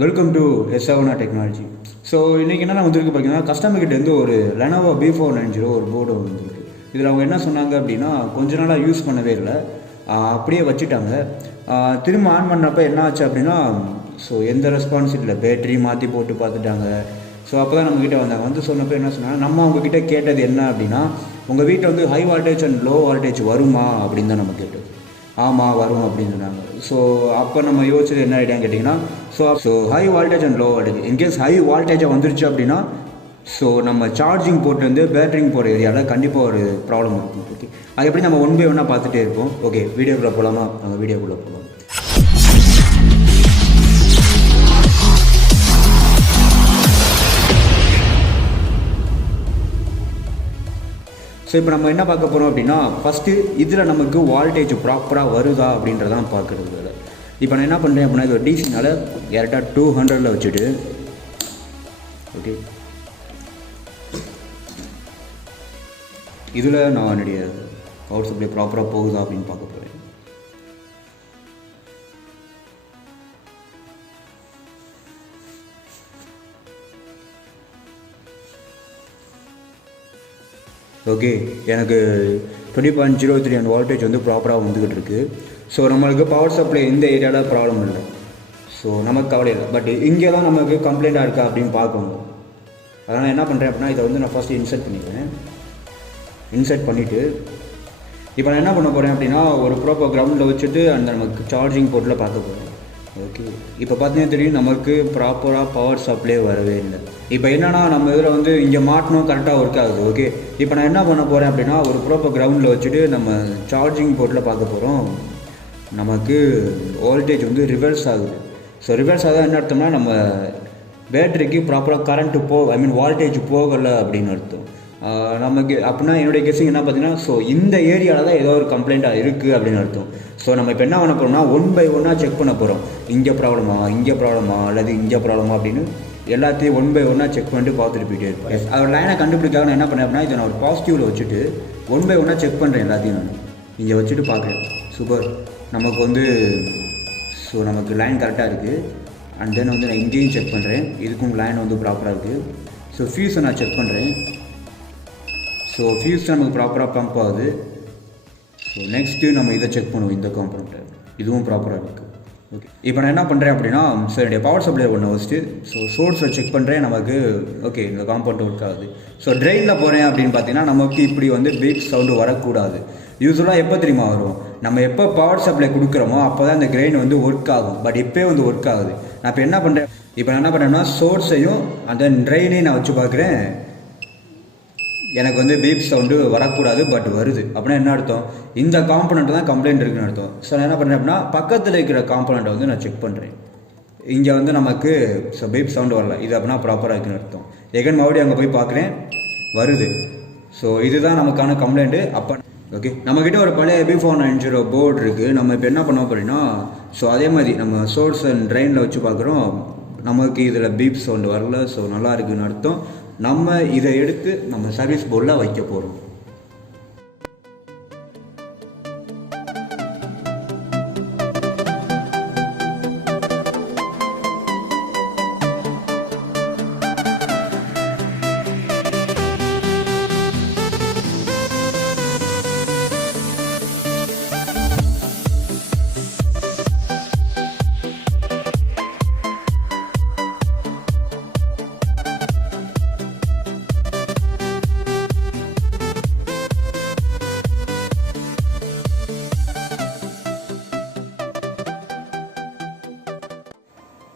Welcome to எஸ்ஆவனா technology. So இன்றைக்கி என்ன வந்திருக்கு பார்த்தீங்கன்னா, கஸ்டமர்கிட்டேருந்து ஒரு லெனோவோ B490 ஒரு போர்டு வந்துருக்கு. இதில் அவங்க என்ன சொன்னாங்க அப்படின்னா, கொஞ்ச நாளாக யூஸ் பண்ணவே இல்லை, அப்படியே வச்சுட்டாங்க. திரும்ப ஆன் பண்ணப்போ என்ன ஆச்சு அப்படின்னா, ஸோ எந்த ரெஸ்பான்ஸ் இல்லை, பேட்டரி மாற்றி போட்டு பார்த்துட்டாங்க. ஸோ அப்போ தான் நம்மக்கிட்ட வந்தாங்க. வந்து சொன்னப்போ என்ன சொன்னாங்க, நம்ம அவங்கக்கிட்ட கேட்டது என்ன அப்படின்னா, உங்கள் வீட்டில் வந்து high voltage and low voltage வருமா அப்படின்னு தான் நம்ம கேட்டது. ஆமாம் வரும் அப்படின்னு சொன்னாங்க. ஸோ அப்போ நம்ம யோசிச்சது என்ன ஐடியான்னு கேட்டிங்கன்னா, so high voltage and low voltage, in case high வால்டேஜாக வந்துருச்சு அப்படின்னா, ஸோ நம்ம சார்ஜிங் போர்ட் வந்து பேட்டரிங் போகிற ஏரியாவில் கண்டிப்பாக ஒரு ப்ராப்ளம் இருக்கும். ஓகே, அது எப்படி நம்ம ஒன் பை ஒன்னாக பார்த்துட்டே இருப்போம். ஓகே, வீடியோக்குள்ளே போகலாமா? நம்ம வீடியோக்குள்ளே போகலாம். ஸோ இப்போ நம்ம என்ன பார்க்க போகிறோம் அப்படின்னா, ஃபஸ்ட்டு இதில் நமக்கு வால்டேஜ் ப்ராப்பராக வருதா அப்படின்றதான் பார்க்குறது. இப்போ நான் என்ன பண்ணுறேன் அப்படின்னா, இது ஒரு டிசினால் கரெக்டாக 200 வச்சுட்டு, ஓகே, இதில் நான் என்னுடைய பவர் சப்ளை ப்ராப்பராக போகுதா அப்படின்னு பார்க்க போகிறேன். ஓகே, எனக்கு 20.03 அந்த வால்டேஜ் வந்து ப்ராப்பராக வந்துக்கிட்டு இருக்குது. ஸோ நம்மளுக்கு பவர் சப்ளை இந்த ஏரியாவில் ப்ராப்ளம் இல்லை. ஸோ நமக்கு கவலை இல்லை. பட் இங்கே தான் நமக்கு கம்ப்ளைண்ட்டாக இருக்கா அப்படின்னு பார்க்கணும். அதனால் என்ன பண்ணுறேன் அப்படின்னா, இதை வந்து நான் ஃபஸ்ட்டு இன்சர்ட் பண்ணிக்கிறேன். இன்சர்ட் பண்ணிவிட்டு இப்போ நான் என்ன பண்ண போகிறேன் அப்படின்னா, ஒரு ப்ராப்பர் கிரவுண்டில் வச்சுட்டு அந்த நமக்கு சார்ஜிங் போர்ட்டில் பார்க்க போகிறேன். ஓகே, இப்போ பார்த்தீங்கன்னா தெரியும், நமக்கு ப்ராப்பராக பவர் சப்ளை வரவே இல்லை. இப்போ என்னென்னா, நம்ம இதில் வந்து இங்கே மாட்டணும், கரெக்டாக ஒர்க் ஆகுது. ஓகே, இப்போ நான் என்ன பண்ண போகிறேன் அப்படின்னா, ஒரு ப்ராப்பர் கிரவுண்டில் வச்சுட்டு நம்ம சார்ஜிங் போர்ட்டில் பார்க்க போகிறோம். நமக்கு வோல்டேஜ் வந்து ரிவர்ஸ் ஆகுது. ஸோ ரிவர்ஸ் ஆகுது என்ன அர்த்தம்னா, நம்ம பேட்டரிக்கு ப்ராப்பராக கரண்ட்டு வால்டேஜ் போகலை அப்படின்னு அர்த்தம். நமக்கு அப்படின்னா என்னுடைய கெஸ்ஸிங் என்ன பார்த்தீங்கன்னா, ஸோ இந்த ஏரியாவில் தான் ஏதோ ஒரு கம்ப்ளைண்ட்டாக இருக்குது அப்படின்னு அர்த்தம். ஸோ நம்ம இப்போ என்ன பண்ண போகிறோம்னா, ஒன் பை ஒன்னாக செக் பண்ண போகிறோம். இங்கே ப்ராப்ளமா, அல்லது இங்கே ப்ராப்ளமா அப்படின்னு எல்லாத்தையும் ஒன் பை ஒன்னாக செக் பண்ணிட்டு பார்த்துட்டு போயிட்டே இருப்பேன். அதோட லைனை கண்டுபிடிக்காக நான் என்ன பண்ணேன் அப்படின்னா, இதை நான் ஒரு பாசிட்டிவில் வச்சுட்டு ஒன் பை ஒன்னாக செக் பண்ணுறேன். எல்லாத்தையும் நான் இங்கே வச்சுட்டு பார்க்குறேன். சூப்பர், நமக்கு வந்து ஸோ நமக்கு லைன் கரெக்டாக இருக்குது. அண்ட் தென் வந்து நான் இங்கேயும் செக் பண்ணுறேன், இதுக்கும் லைன் வந்து ப்ராப்பராக இருக்குது. ஸோ ஃபியூஸை நான் செக் பண்ணுறேன். ஸோ ஃபியூஸ் நமக்கு ப்ராப்பராக பம்ப் ஆகுது. ஸோ நெக்ஸ்ட்டு நம்ம இதை செக் பண்ணுவோம், இந்த காம்பனண்ட்டை, இதுவும் ப்ராப்பராக இருக்குது. ஓகே, இப்போ நான் என்ன பண்ணுறேன் அப்படின்னா, ஸோ என்னுடைய பவர் சப்ளை ஒன்று வச்சுட்டு ஸோ சோர்ஸை செக் பண்ணுறேன். நமக்கு ஓகே, இந்த காம்பவுண்ட் ஒர்க் ஆகுது. ஸோ ட்ரெயினில் போகிறேன் அப்படின்னு பார்த்தீங்கன்னா, நமக்கு இப்படி வந்து பீப் சவுண்டு வரக்கூடாது. யூஸ்வலாக எப்போ தெரியுமா வரும், நம்ம எப்போ பவர் சப்ளை கொடுக்குறோமோ அப்போ தான் இந்த கிரெயின் வந்து ஒர்க் ஆகும். பட் இப்போயே வந்து ஒர்க் ஆகுது. நான் இப்போ என்ன பண்ணுறேன்னா, சோர்ஸையும் அந்த ட்ரெயினையும் நான் வச்சு பார்க்குறேன். எனக்கு வந்து பீப் சவுண்டு வரக்கூடாது, பட் வருது. அப்படின்னா என்ன அர்த்தம், இந்த காம்பனண்ட் தான் கம்ப்ளைண்ட் இருக்குன்னு அர்த்தம். ஸோ நான் என்ன பண்ணுறேன் அப்படின்னா, பக்கத்தில் இருக்கிற காம்பனண்ட்டை வந்து நான் செக் பண்ணுறேன். இங்கே வந்து நமக்கு ஸோ பீப் சவுண்டு வரல, இது அப்படின்னா ப்ராப்பராக இருக்குன்னு அர்த்தம். எகன் மறுபடியும் அங்கே போய் பார்க்குறேன், வருது. ஸோ இதுதான் நமக்கான கம்ப்ளைண்ட்டு. அப்போ ஓகே, நம்மக்கிட்ட ஒரு பழைய B490 போர்டு இருக்குது. நம்ம இப்போ என்ன பண்ண போகிறோம்னா, ஸோ அதே மாதிரி நம்ம சோர்ஸ் அண்ட் ட்ரெயினில் வச்சு பார்க்குறோம். நமக்கு இதில் பீப் சவுண்டு வரல. ஸோ நல்லா இருக்குதுன்னு அர்த்தம். நம்ம இதை எடுத்து நம்ம சர்வீஸ் போர்டில் வைக்க போகிறோம்.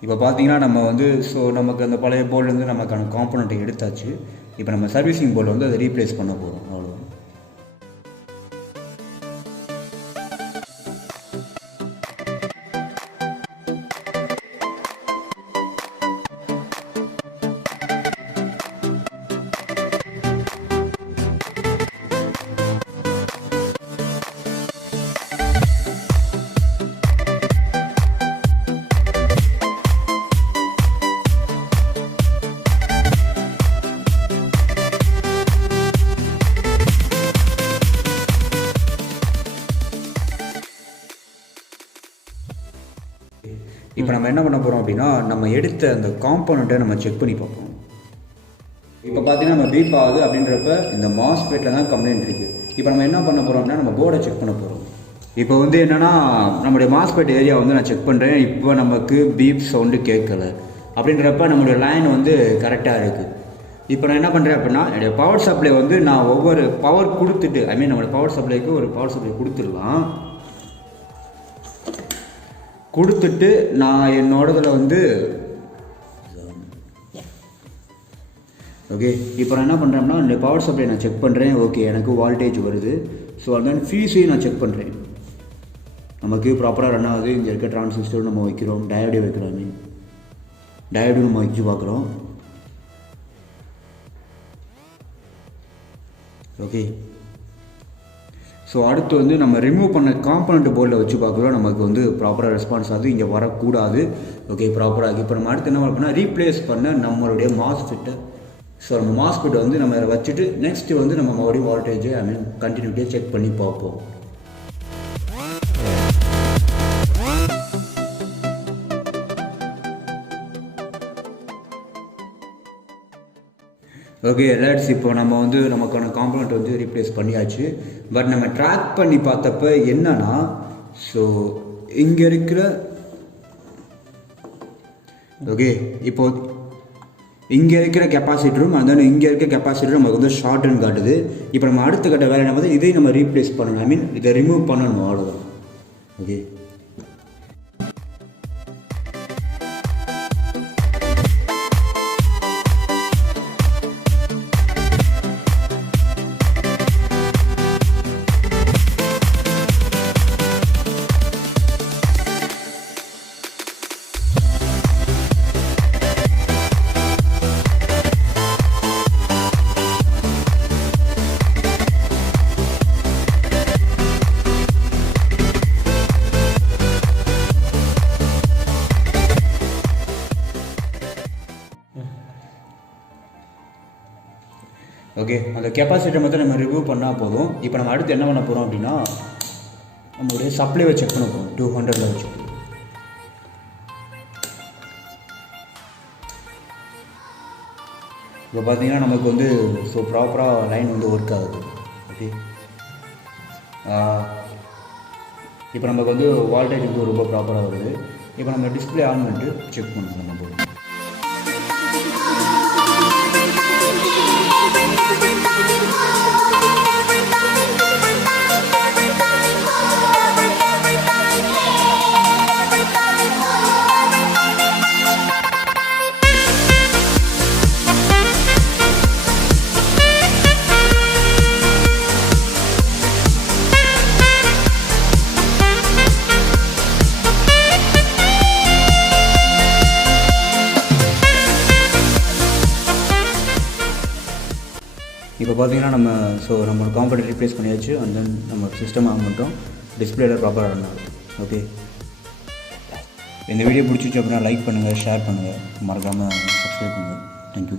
இப்போ பார்த்தீங்கன்னா நம்ம வந்து ஸோ நமக்கு அந்த பழைய போர்ட்லேருந்து நமக்கான காம்பனண்ட்டை எடுத்தாச்சு. இப்போ நம்ம சர்வீசிங் போர்டில் வந்து அதை ரீப்ளேஸ் பண்ண போகிறோம். அவ்வளோ. என்ன பண்ண போகிறோம் அப்படின்னா நம்ம எடுத்த அந்த காம்போனண்ட்டை நம்ம செக் பண்ணி பார்ப்போம். இப்போ பார்த்தீங்கன்னா நம்ம பீப் ஆகுது அப்படின்றப்ப இந்த மாஸ்பெட்டில் தான் கம்ப்ளைண்ட் இருக்குது. இப்போ நம்ம என்ன பண்ண போகிறோம் அப்படின்னா நம்ம போர்டை செக் பண்ண போகிறோம். இப்போ வந்து என்னென்னா நம்மளுடைய மாஸ்பெட் ஏரியா வந்து நான் செக் பண்ணுறேன். இப்போ நமக்கு பீப் சவுண்டு கேட்கல அப்படின்றப்ப நம்மளுடைய லைன் வந்து கரெக்டாக இருக்குது. இப்போ நான் என்ன பண்ணுறேன் அப்படின்னா என்னுடைய பவர் சப்ளை வந்து நான் ஒவ்வொரு பவர் கொடுத்துட்டு நம்மளுடைய பவர் சப்ளைக்கு ஒரு பவர் சப்ளை கொடுத்துடலாம். கொடுத்துட்டு நான் என்னோடதில் வந்து ஓகே இப்போ நான் என்ன பண்ணுறேன்னா என்னுடைய பவர் சப்ளை நான் செக் பண்ணுறேன். ஓகே எனக்கு வால்டேஜ் வருது. ஸோ அந்த ஃபியூஸையும் நான் செக் பண்ணுறேன். நமக்கு ப்ராப்பராக ரன் ஆகுது. இங்கே இருக்க டிரான்சிஸ்டரும் நம்ம வைக்கிறோம், டயோடே வைக்கிறோம், டயோடும் நம்ம வச்சு பார்க்குறோம். ஓகே ஸோ அடுத்து வந்து நம்ம ரிமூவ் பண்ண காம்பனண்ட் போர்டில் வச்சு பார்க்குறோம். நமக்கு வந்து ப்ராப்பராக ரெஸ்பான்ஸ் ஆகுது. இங்கே வரக்கூடாது. ஓகே ப்ராப்பராக இப்போ நம்ம அடுத்து என்ன பண்ணோம்னா ரீப்ளேஸ் பண்ண நம்மளுடைய மாஸ்ஃபெட்டை. ஸோ நம்ம மாஸ்ஃபெட்டை வந்து நம்ம அதை வச்சுட்டு நெக்ஸ்ட்டு வந்து நம்ம மறுபடியும் வால்டேஜை கண்டினியூட்டியாக செக் பண்ணி பார்ப்போம். ஓகே லெட்ஸ் இப்போ நம்ம வந்து நமக்கான காம்பனண்ட் வந்து ரீப்ளேஸ் பண்ணியாச்சு. பட் நம்ம ட்ராக் பண்ணி பார்த்தப்ப என்னன்னா ஸோ இங்கே இருக்கிற ஓகே இப்போ இங்கே இருக்கிற கெப்பாசிட்டரும் அந்த இங்கே இருக்க கெப்பாசிட்டரும் நமக்கு வந்து ஷார்ட்னு காட்டுது. இப்போ நம்ம அடுத்த கட்ட வேலை என்ன இதை நம்ம ரீப்ளேஸ் பண்ணணும். இதை ரிமூவ் பண்ணணும் அவ்வளோதான். ஓகே ஓகே அந்த கெப்பாசிட்டர் மட்டும் நம்ம ரிமூவ் பண்ணால் போதும். இப்போ நம்ம அடுத்து என்ன பண்ண போகிறோம் அப்படின்னா நம்மளுடைய சப்ளைவை செக் பண்ண போகிறோம். 200 வச்சு இப்போ பார்த்தீங்கன்னா நமக்கு வந்து ஸோ ப்ராப்பராக லைன் வந்து ஒர்க் ஆகுது. ஓகே இப்போ நமக்கு வந்து வால்டேஜ் வந்து ரொம்ப ப்ராப்பராக வருது. இப்போ நம்ம டிஸ்பிளே ஆன் பண்ணிட்டு செக் பண்ணுவோம். நம்ம இப்போ பார்த்தீங்கன்னா நம்ம காம்பனண்ட் ரீப்ளேஸ் பண்ணியாச்சு. அண்ட் தென் நம்ம சிஸ்டம் ஆன் பண்ணுறோம். டிஸ்பிளேல ப்ராப்பராக ரன் ஆகுது. ஓகே இந்த வீடியோ பிடிச்சிச்சு அப்படின்னா லைக் பண்ணுங்கள், ஷேர் பண்ணுங்கள், மறக்காமல் சப்ஸ்கிரைப் பண்ணுங்கள். தேங்க்யூ.